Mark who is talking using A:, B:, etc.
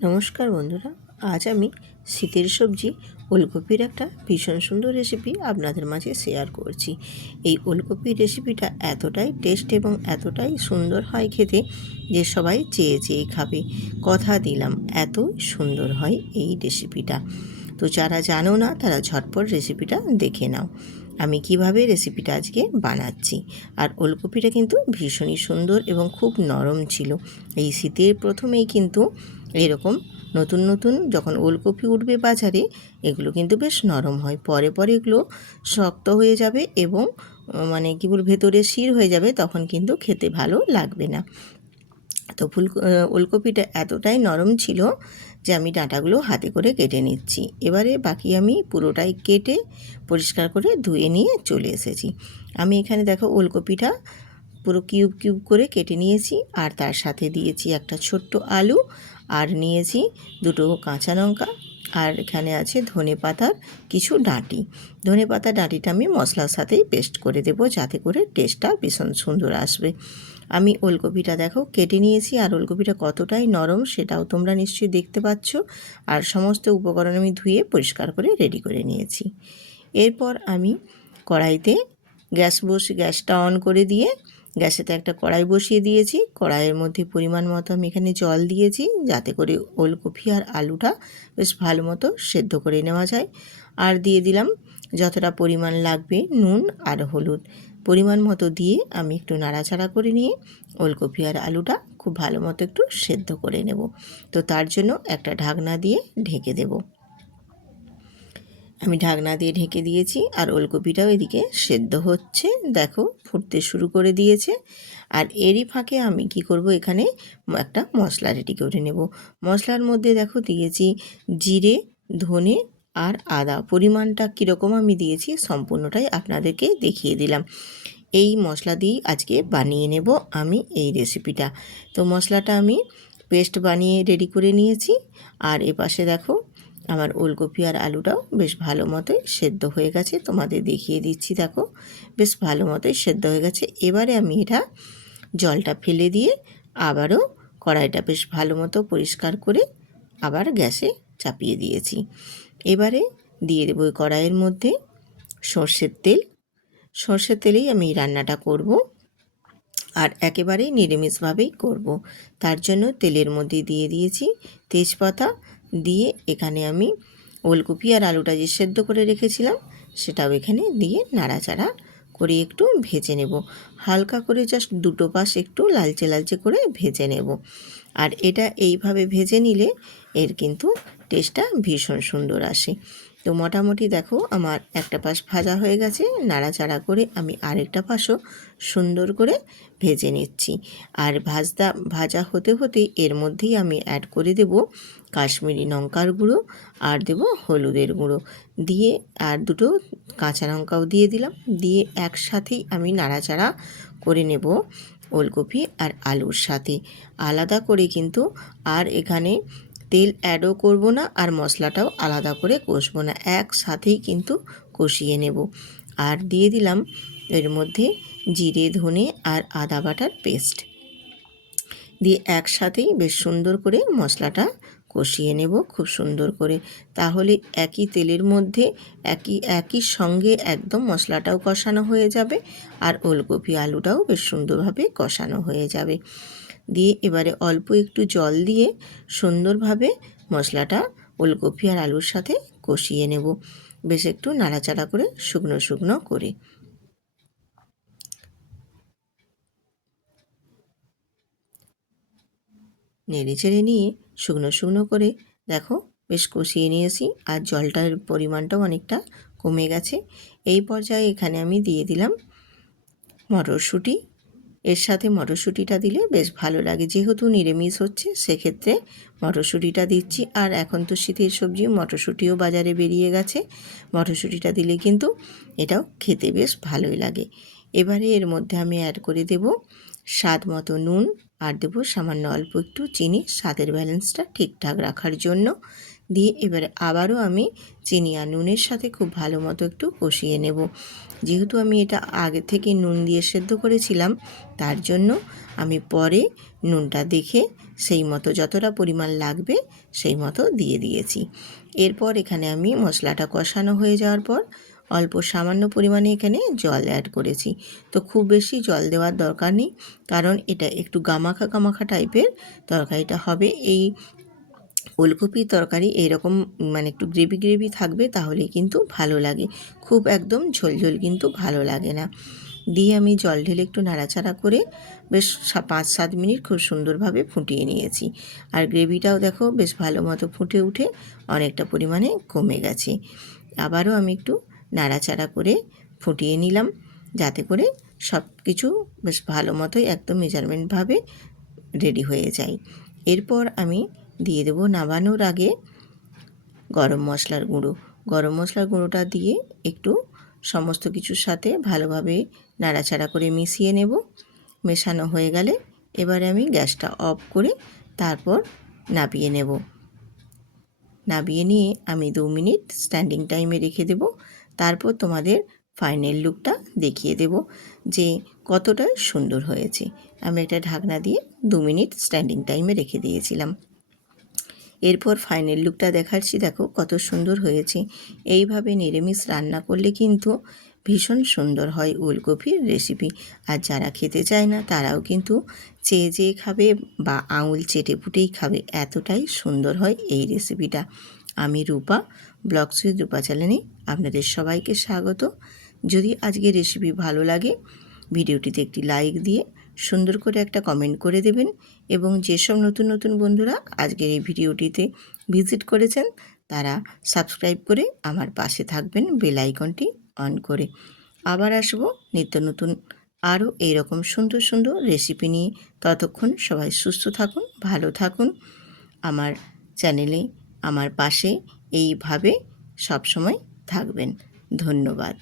A: নমস্কার বন্ধুরা, আজ আমি শীতের সবজি, ওলকপির একটা ভীষণ সুন্দর রেসিপি আপনাদের মাঝে শেয়ার করছি। এই ওলকপির রেসিপিটা এতটাই টেস্ট এবং এতটাই সুন্দর হয় খেতে যে সবাই চেয়ে চেয়ে খাবে। কথা দিলাম, এতই সুন্দর হয় এই রেসিপিটা তো যারা জানো না, তারা ঝটপট রেসিপিটা দেখে নাও। আমি কীভাবে রেসিপিটা আজকে বানাচ্ছি? আর ওলকপিটা কিন্তু ভীষণই সুন্দর এবং খুব নরম ছিল। এই শীতের প্রথমেই কিন্তু এরকম নতুন নতুন যখন ওলকপি উঠবে বাজারে, এগুলো কিন্তু বেশ নরম হয়। পরে পরে এগুলো শক্ত হয়ে যাবে এবং মানে কী বল ভেতরে শির হয়ে যাবে, তখন কিন্তু খেতে ভালো লাগবে না। তো ফুল ওলকপিটা এতটাই নরম ছিল যে আমি ডাঁটাগুলো হাতে করে কেটে নিচ্ছি। এবারে বাকি আমি পুরোটাই কেটে পরিষ্কার করে ধুয়ে নিয়ে চলে এসেছি। আমি এখানে দেখো ওলকপিটা পুরো কিউব কিউব করে কেটে নিয়েছি, আর তার সাথে দিয়েছি একটা ছোট্ট আলু আর নিয়েছি দুটো কাঁচা লঙ্কা আর এখানে আছে ধনে পাতার কিছু ডাঁটি। ধনে পাতা ডাঁটিটা আমি মশলার সাথেই পেস্ট করে দেবো যাতে করে টেস্টটা ভীষণ সুন্দর আসবে। আমি ওলকপিটা দেখো কেটে নিয়েছি আর ওলকপিটা কতটাই নরম সেটাও তোমরা নিশ্চয়ই দেখতে পাচ্ছ। আর সমস্ত উপকরণ আমি ধুয়ে পরিষ্কার করে রেডি করে নিয়েছি। এরপর আমি কড়াইতে গ্যাস বসে, গ্যাসটা অন করে দিয়ে গ্যাসেতে একটা কড়াই বসিয়ে দিয়েছি। কড়াইয়ের মধ্যে পরিমাণ মতো আমি এখানে জল দিয়েছি, যাতে করে ওলকপি আর আলুটা বেশ ভালো মতো সেদ্ধ করে নেওয়া যায়। আর দিয়ে দিলাম যতটা পরিমাণ লাগবে নুন আর হলুদ। পরিমাণ মতো দিয়ে আমি একটু নাড়াচাড়া করে নিয়ে ওলকপি আর আলুটা খুব ভালো মতো একটু সেদ্ধ করে নেব। তো তার জন্য একটা ঢাকনা দিয়ে ঢেকে দেবো। আমি ঢাকনা দিয়ে ঢেকে দিয়েছি আর ওলকপিটাও এদিকে সেদ্ধ হচ্ছে। দেখো, ফুটতে শুরু করে দিয়েছে। আর এরই ফাঁকে আমি কি করব, এখানে একটা মশলা রেডি করে নেব। মশলার মধ্যে দেখো দিয়েছি জিরে, ধনে আর আদা। পরিমাণটা কীরকম আমি দিয়েছি সম্পূর্ণটাই আপনাদেরকে দেখিয়ে দিলাম। এই মশলা দিয়েই আজকে বানিয়ে নেব আমি এই রেসিপিটা তো মশলাটা আমি পেস্ট বানিয়ে রেডি করে নিয়েছি। আর এপাশে দেখো আমার ওলকপি আর আলুটাও বেশ ভালো মতোই সেদ্ধ হয়ে গেছে। তোমাদের দেখিয়ে দিচ্ছি, দেখো, বেশ ভালো মতোই সেদ্ধ হয়ে গেছে। এবারে আমি এটা জলটা ফেলে দিয়ে আবারও কড়াইটা বেশ ভালো মতো পরিষ্কার করে আবার গ্যাসে চাপিয়ে দিয়েছি। এবারে দিয়ে দেবো কড়াইয়ের মধ্যে সর্ষের তেল। সর্ষের তেলেই আমি রান্নাটা করব আর একেবারেই নিরামিষভাবেই করব। তার জন্য তেলের মধ্যে দিয়ে দিয়েছি তেজপাতা দিয়ে এখানে আমি ওলকপি আর আলুটা যে সেদ্ধ করে রেখেছিলাম, সেটাও এখানে দিয়ে নাড়াচাড়া করে একটু ভেজে নেব। হালকা করে জাস্ট দুটো পাশ একটু লালচে লালচে করে ভেজে নেব। আর এটা এইভাবে ভেজে নিলে এর কিন্তু টেস্টটা ভীষণ সুন্দর আসে। তো মোটামুটি দেখো আমার একটা পাশ ভাজা হয়ে গেছে, নাড়াচাড়া করে আমি আরেকটা পাশও সুন্দর করে ভেজে নিচ্ছি। আর ভাজটা ভাজা হতে হতে এর মধ্যেই আমি অ্যাড করে দেব কাশ্মীরি লঙ্কার গুঁড়ো আর দেব হলুদের গুঁড়ো। দিয়ে আর দুটো কাঁচা লঙ্কাও দিয়ে দিলাম, দিয়ে একসাথেই আমি নাড়াচাড়া করে নেব ওলকপি আর আলুর সাথে। আলাদা করে কিন্তু আর এখানে তেল অ্যাডও করব না আর মশলাটাও আলাদা করে কষবো না, একসাথেই কিন্তু কষিয়ে নেব। আর দিয়ে দিলাম এর মধ্যে জিরে, ধনে আর আদা বাটার পেস্ট। দিয়ে একসাথেই বেশ সুন্দর করে মশলাটা কষিয়ে নেব খুব সুন্দর করে। তাহলে একই তেলের মধ্যে একই একই সঙ্গে একদম মশলাটাও কষানো হয়ে যাবে আর ওলকপি আলুটাও বেশ সুন্দরভাবে কষানো হয়ে যাবে। দিয়ে এবারে অল্প একটু জল দিয়ে সুন্দরভাবে মশলাটা ওলকপি আর আলুর সাথে কষিয়ে নেব। বেশ একটু নাড়াচাড়া করে শুকনো শুকনো করে। নেড়ে চেড়ে নিয়ে শুকনো শুকনো করে দেখো বেশ কষিয়ে নিয়েছি আর জলটার পরিমাণটাও অনেকটা কমে গেছে। এই পর্যায়ে এখানে আমি দিয়ে দিলাম মটরশুঁটি এর সাথে মটরশুঁটিটা দিলে বেশ ভালো লাগে। যেহেতু নিরামিষ হচ্ছে, সেক্ষেত্রে মটরশুঁটিটা দিচ্ছি। আর এখন তো শীতের সবজি, মটরশুঁটিও বাজারে বেরিয়ে গেছে। মটরশুঁটিটা দিলে কিন্তু এটাও খেতে বেশ ভালোই লাগে। এবারে এর মধ্যে আমি অ্যাড করে দেব স্বাদ মতো নুন। আর দেবো সামান্য অল্প একটু চিনি। স্বাদের ব্যালেন্সটা ঠিকঠাক রাখার জন্য। দিয়ে এবারে আবারও আমি চিনি আর নুনের সাথে খুব ভালো মতো একটু কষিয়ে নেব। যেহেতু আমি এটা আগে থেকে নুন দিয়ে সেদ্ধ করেছিলাম, তার জন্য আমি পরে নুনটা দেখে সেই মতো যতটা পরিমাণ লাগবে সেই মতো দিয়ে দিয়েছি। এরপর এখানে আমি মশলাটা কষানো হয়ে যাওয়ার পর অল্প সামান্য পরিমাণে এখানে জল অ্যাড করেছি। তো খুব বেশি জল দেওয়ার দরকার নেই, কারণ এটা একটু গামাখা গামাখা টাইপের তরকারিটা হবে। এই ওলকপির তরকারি এইরকম মানে একটু গ্রেভি গ্রেভি থাকবে তাহলে কিন্তু ভালো লাগে। খুব একদম ঝোলঝোল কিন্তু ভালো লাগে না। দিয়ে আমি জল ঢেলে একটু নাড়াচাড়া করে বেশ পাঁচ সাত মিনিট খুব সুন্দরভাবে ফুটিয়ে নিয়েছি। আর গ্রেভিটাও দেখো বেশ ভালো মতো ফুটে উঠে অনেকটা পরিমাণে কমে গেছে। আবারও আমি একটু নাড়াচাড়া করে ফুটিয়ে নিলাম যাতে করে সব কিছু বেশ ভালো মতোই একদম মেজারমেন্টভাবে রেডি হয়ে যায়। এরপর আমি দিয়ে দেবো নামানোর আগে গরম মশলার গুঁড়ো। গরম মশলার গুঁড়োটা দিয়ে একটু সমস্ত কিছুর সাথে ভালোভাবে নাড়াচাড়া করে মিশিয়ে নেব। মেশানো হয়ে গেলে এবারে আমি গ্যাসটা অফ করে তারপর নাবিয়ে নেব। নাবিয়ে নিয়ে আমি দু মিনিট স্ট্যান্ডিং টাইমে রেখে দেব। তারপর তোমাদের ফাইনাল লুকটা দেখিয়ে দেব যে কতটা সুন্দর হয়েছে। আমি একটা ঢাকনা দিয়ে দু মিনিট স্ট্যান্ডিং টাইমে রেখে দিয়েছিলাম। এরপর ফাইনাল লুকটা দেখাচ্ছি। দেখো কত সুন্দর হয়েছে। এইভাবে নিরামিষ রান্না করলে কিন্তু ভীষণ সুন্দর হয় ওলকপির রেসিপি আর যারা খেতে চায় না, তারাও কিন্তু চেয়ে চেয়ে খাবে বা আঙুল চেটে পুটেই খাবে। এতটাই সুন্দর হয় এই রেসিপিটা আমি রূপা ব্লগ সুইথ রূপা চ্যানেলে আপনাদের সবাইকে স্বাগত। যদি আজকে রেসিপি ভালো লাগে, ভিডিওটিতে একটি লাইক দিয়ে সুন্দর করে একটা কমেন্ট করে দেবেন এবং যেসব নতুন নতুন বন্ধুরা আজকের এই ভিডিওটিতে ভিজিট করেছেন, তারা সাবস্ক্রাইব করে আমার পাশে থাকবেন বেল আইকনটি অন করে। আবার আসব নিত্য নতুন আরও এইরকম সুন্দর সুন্দর রেসিপি নিয়ে। ততক্ষণ সবাই সুস্থ থাকুন, ভালো থাকুন। আমার চ্যানেলে আমার পাশে এইভাবে সবসময় থাকবেন। ধন্যবাদ।